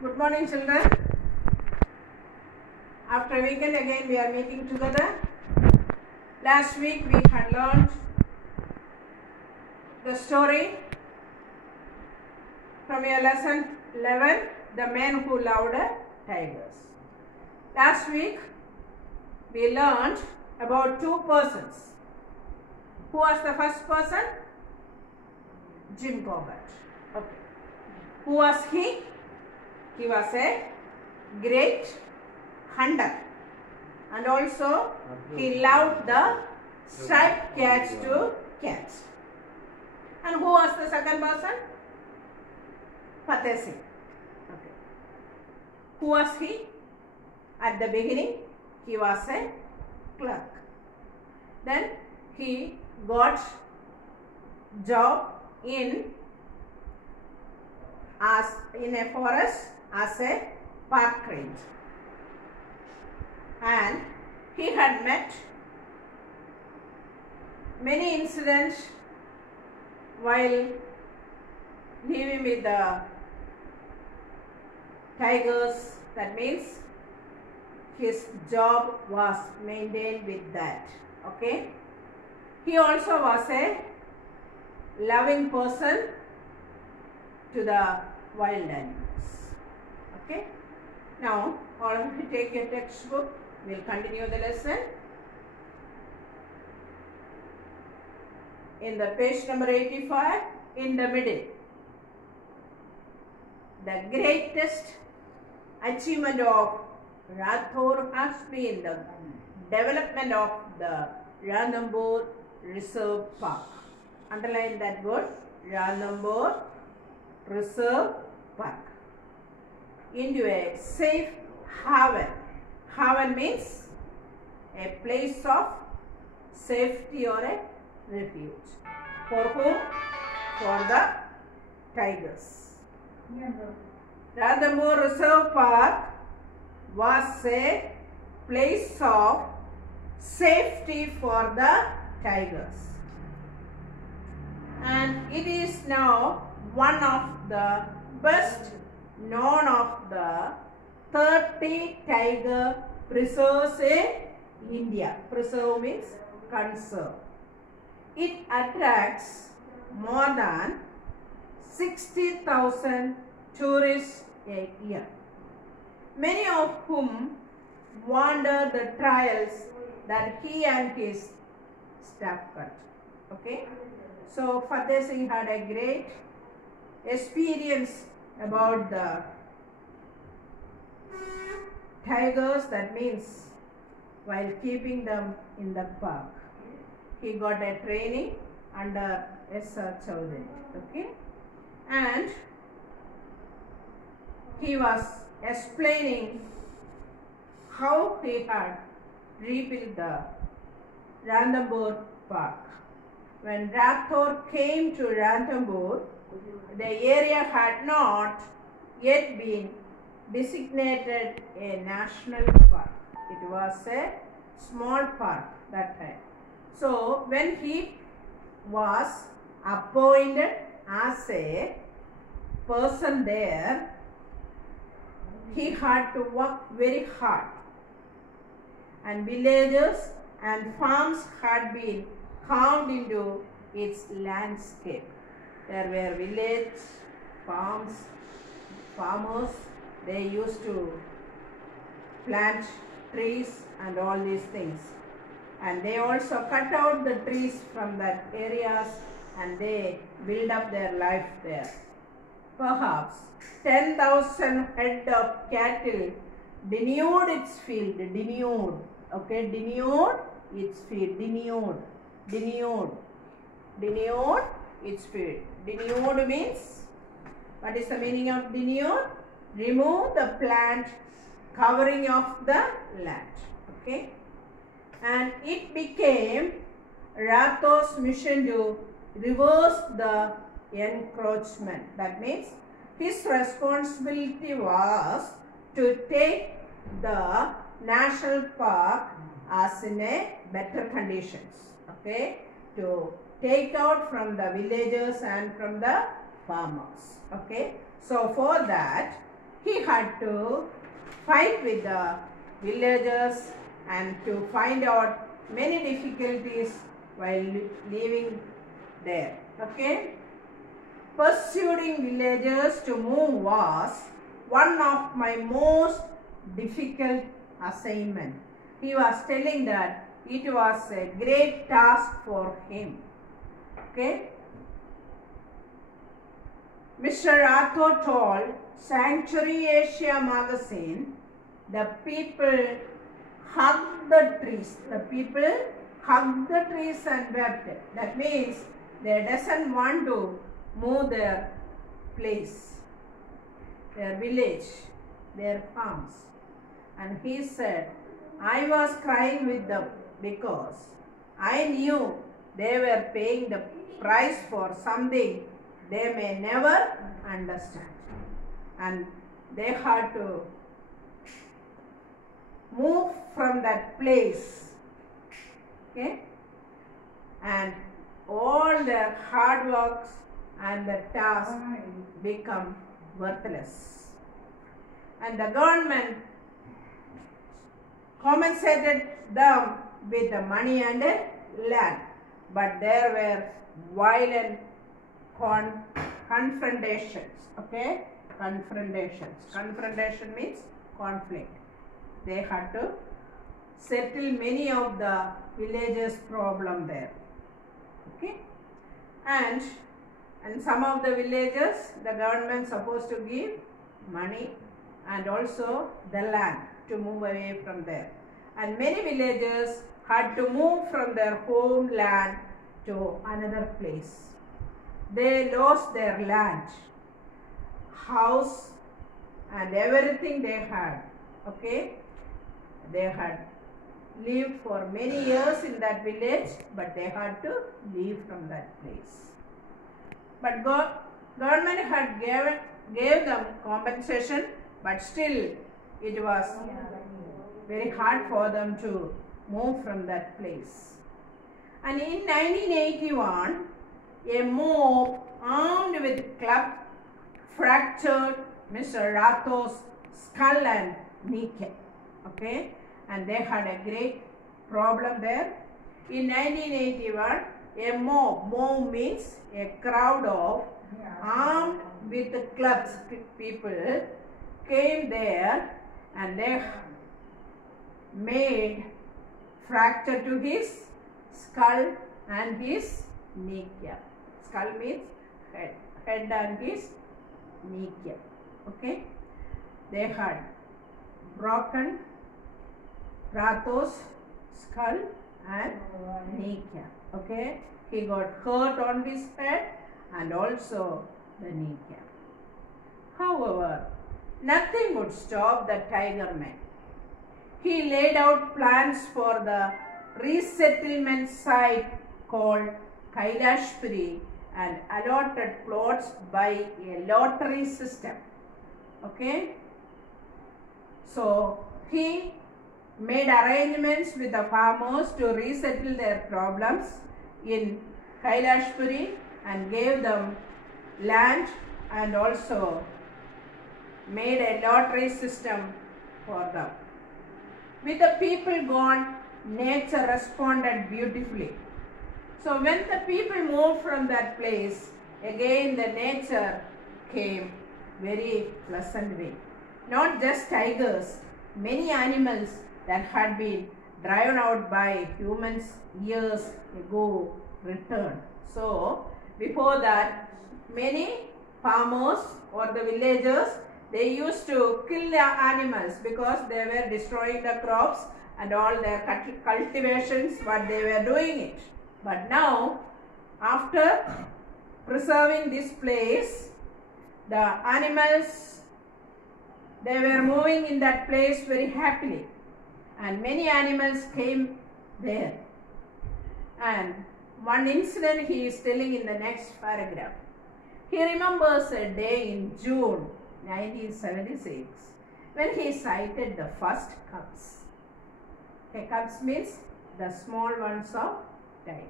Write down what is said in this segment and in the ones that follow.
Good morning, children. After a weekend again we are meeting together. Last week we had learned the story from your lesson 11, The Men Who Loved Tigers. Last week we learned about two persons. Who was the first person? Jim Corbett. Okay. Who was he? He was a great hunter, and also he loved the striped cats to catch. And who was the second person? Fateh Singh. Okay. Who was he? At the beginning, he was a clerk. Then he got job in a forest as a park ranger, and he had met many incidents while living with the tigers. That means his job was maintained with that. Okay. He also was a loving person to the wild animals. Okay. Now, all of you take your textbook. We will continue the lesson. In the page number 85, in the middle, the greatest achievement of Rathore has been the development of the Ranthambore Reserve Park. Underline that word, Ranthambore Reserve Park, into a safe haven. Haven means a place of safety or a refuge. For whom? For the tigers. Ranthambore Reserve Park was a place of safety for the tigers, and it is now one of the best known of the 30 tiger preserves in India. Preserve means conserve. It attracts more than 60,000 tourists a year, many of whom wander the trails that he and his staff cut. Okay. So Fateh Singh had a great experience about the tigers. That means while keeping them in the park, he got a training under S.R. Chowdhury. Okay, and he was explaining how he had rebuilt the Ranthambore Park. When Rathore came to Ranthambore, the area had not yet been designated a national park. It was a small park that time. So when he was appointed as a person there, he had to work very hard, and villages and farms had been carved into its landscape. There were village farms, farmers, they used to plant trees and all these things, and they also cut out the trees from that areas and they build up their life there. Perhaps 10,000 head of cattle denuded its field. Denuded, okay, denuded its field. Denuded, denuded, denuded its field. Denuded means, what is the meaning of denuded? Remove the plant covering of the land. Okay, and it became Rathore's mission to reverse the encroachment. That means his responsibility was to take the national park as in a better conditions. Okay, to take out from the villagers and from the farmers. Okay, so for that he had to fight with the villagers and to find out many difficulties while living there. Okay? Persuading villagers to move was one of my most difficult assignment. He was telling that it was a great task for him. Okay? Mr. Arthur told Sanctuary Asia magazine, the people hugged the trees. The people hugged the trees and wept. That means they doesn't want to move their place, their village, their farms. And he said, I was crying with them because I knew they were paying the price for something they may never understand. And they had to move from that place. Okay? And all their hard works and the task become worthless. And the government compensated them with the money and land. But there were violent confrontations. Okay? Confrontations. Confrontation means conflict. They had to settle many of the villagers' problem there. Okay? And some of the villages, the government supposed to give money and also the land to move away from there. And many villagers had to move from their homeland to another place. They lost their land, house and everything they had. Okay? They had lived for many years in that village, but they had to leave from that place. But government had gave them compensation, but still it was very hard for them to move from that place. And in 1981, a mob armed with club fractured Mr. Ratho's skull and kneecap. Okay? And they had a great problem there. In 1981, a mob means a crowd of armed with clubs people came there and they made fracture to his skull and his kneecap. Skull means head and his kneecap. Okay? They had broken Ratho's skull and kneecap. Okay? He got hurt on his head and also the kneecap. However, nothing would stop the tiger man. He laid out plans for the resettlement site called Kailashpuri and allotted plots by a lottery system. Okay? So, he made arrangements with the farmers to resettle their problems in Kailashpuri and gave them land and also made a lottery system for them. With the people gone, nature responded beautifully. So when the people moved from that place, again the nature came very pleasant way. Not just tigers, many animals that had been driven out by humans years ago returned. So before that, many farmers or the villagers, they used to kill the animals because they were destroying the crops and all their cultivations, what they were doing it. But now, after preserving this place, the animals, they were moving in that place very happily. And many animals came there. And one incident he is telling in the next paragraph. He remembers a day in June 1976 when he sighted the first cubs. Okay, cubs means the small ones of tigers.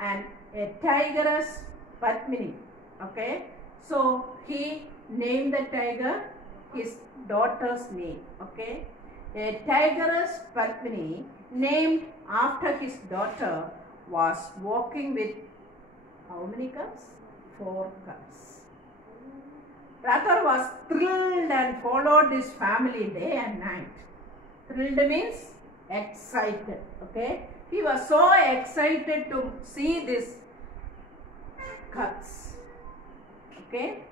And a tigress Padmini, okay, So he named the tiger his daughter's name. Okay, a tigress Padmini named after his daughter was walking with how many cubs? 4 cubs. Rathor was thrilled and followed his family day and night. Thrilled means excited. Okay, he was so excited to see this cubs. Okay.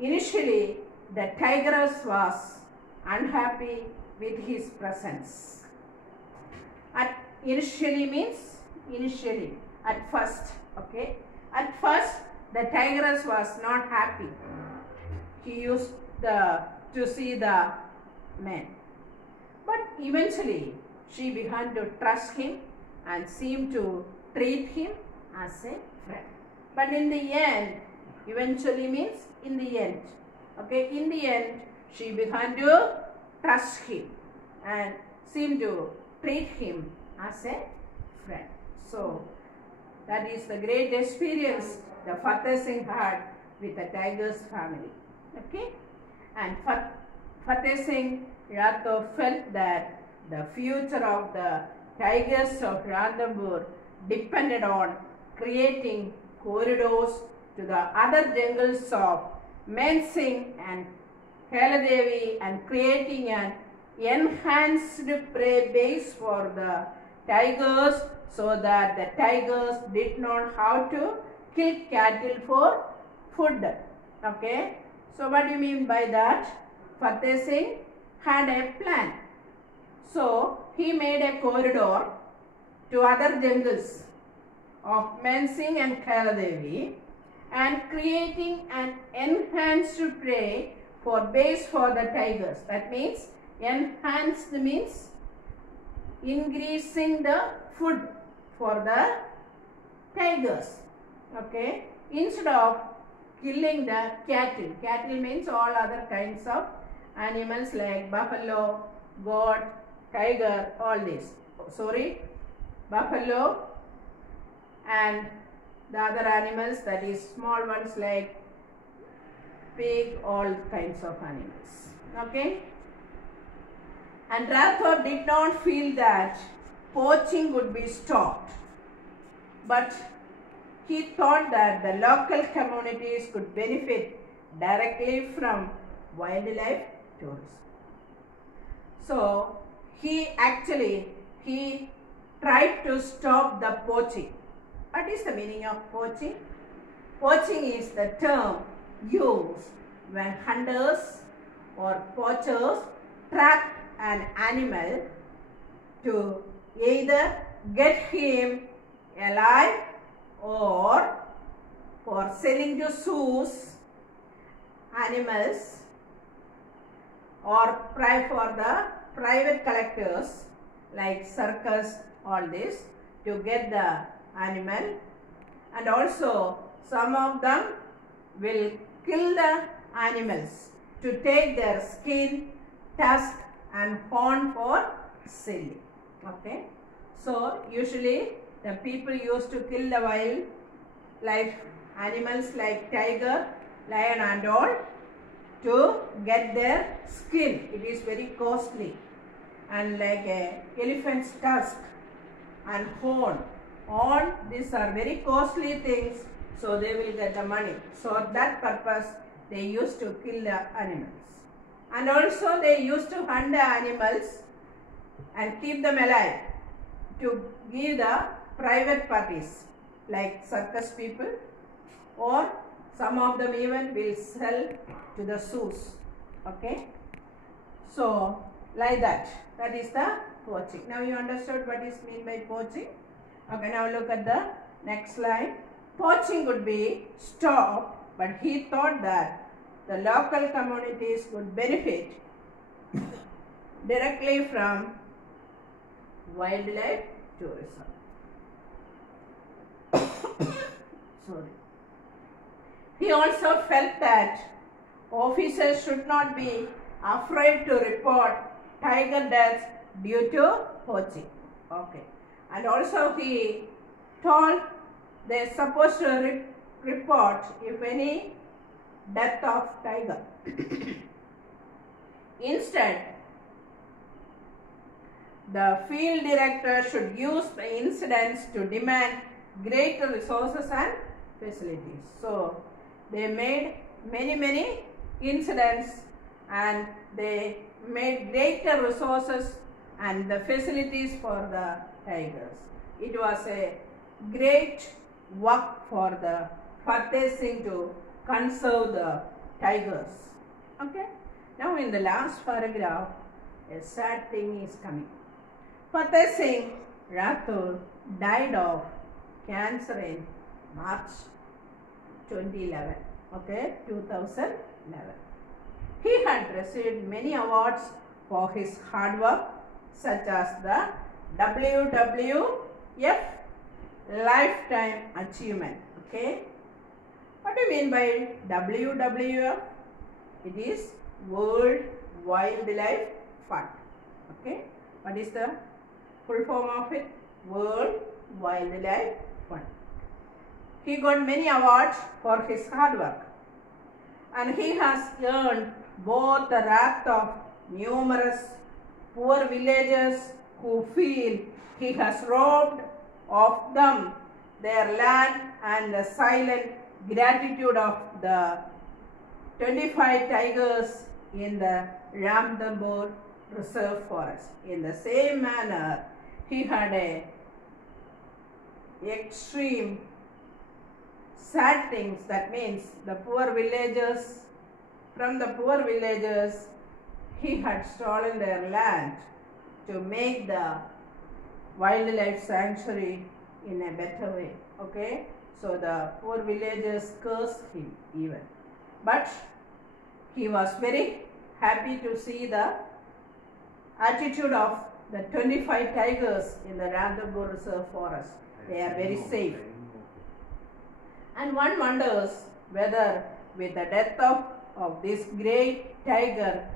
Initially, the tigress was unhappy with his presence. Initially means initially, at first. Okay. At first, the tigress was not happy. He used to see the men. But eventually, she began to trust him and seemed to treat him as a friend. But in the end, eventually means in the end. Okay, in the end, she began to trust him and seemed to treat him as a friend. So, that is the great experience the Fateh Singh had with the tiger's family. Okay, and Fateh Singh Rathor felt that the future of the tigers of Ranthambore depended on creating corridors to the other jungles of Main Singh and Kailadevi and creating an enhanced prey base for the tigers so that the tigers did not have to kill cattle for food. Okay. So what do you mean by that? Fateh Singh had a plan. So he made a corridor to other jungles of Main Singh and Kailadevi and creating an enhanced prey for base for the tigers. That means enhanced means increasing the food for the tigers. Okay, instead of killing the cattle. Cattle means all other kinds of animals like buffalo, goat, tiger, all this. Sorry, buffalo and the other animals, that is small ones like pig, all kinds of animals. Okay. And Rathor did not feel that poaching would be stopped, but he thought that the local communities could benefit directly from wildlife tourism. So he tried to stop the poaching. What is the meaning of poaching? Poaching is the term used when hunters or poachers trap an animal to either get him alive or for selling to zoos, animals, or for the private collectors like circus, all this, to get the animal. And also some of them will kill the animals to take their skin, tusk and horn for selling. Okay. So usually the people used to kill the wildlife animals like tiger, lion and all to get their skin. It is very costly, and like a elephant's tusk and horn, all these are very costly things, so they will get the money. So that purpose they used to kill the animals. And also they used to hunt the animals and keep them alive to give the private parties like circus people, or some of them even will sell to the zoos. Okay. So like that. That is the poaching. Now you understood what is meant by poaching. Okay, now look at the next line. Poaching would be stopped, but he thought that the local communities would benefit directly from wildlife tourism. Sorry. He also felt that officers should not be afraid to report tiger deaths due to poaching. Okay. And also he told they are supposed to report if any death of tiger. Instead, the field director should use the incidents to demand greater resources and facilities. So, they made many incidents and they made greater resources and the facilities for the tigers. It was a great work for the Fateh Singh to conserve the tigers. Okay. Now in the last paragraph, a sad thing is coming. Fateh Singh Rathore died of cancer in March 2011. Okay, 2011. He had received many awards for his hard work, such as the WWF Lifetime Achievement. Okay, what do you mean by WWF? It is World Wildlife Fund. Okay, what is the full form of it? World Wildlife Fund. He got many awards for his hard work, and he has earned both the wrath of numerous poor villagers who feel he has robbed of them their land and the silent gratitude of the 25 tigers in the Ranthambore Reserve Forest. In the same manner, he had a extreme sad things. That means the poor villagers, from the poor villagers, he had stolen their land to make the wildlife sanctuary in a better way. Okay, so the poor villagers cursed him even, but he was very happy to see the attitude of the 25 tigers in the Ranthambore Reserve Forest. They are very safe. And one wonders whether with the death of this great tiger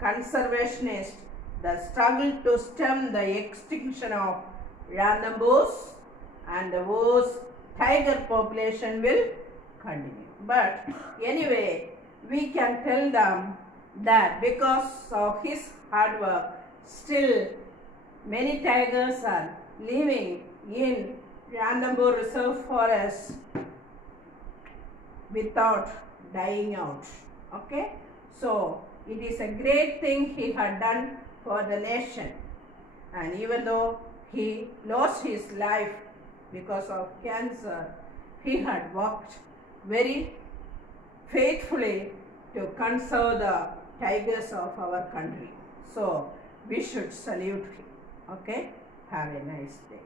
conservationist, the struggle to stem the extinction of Ranthambores and the worst tiger population will continue. But anyway, we can tell them that because of his hard work, still many tigers are living in Ranthambore Reserve Forest without dying out. Okay, so it is a great thing he had done for the nation, and even though he lost his life because of cancer, he had worked very faithfully to conserve the tigers of our country. So we should salute him. Okay, have a nice day.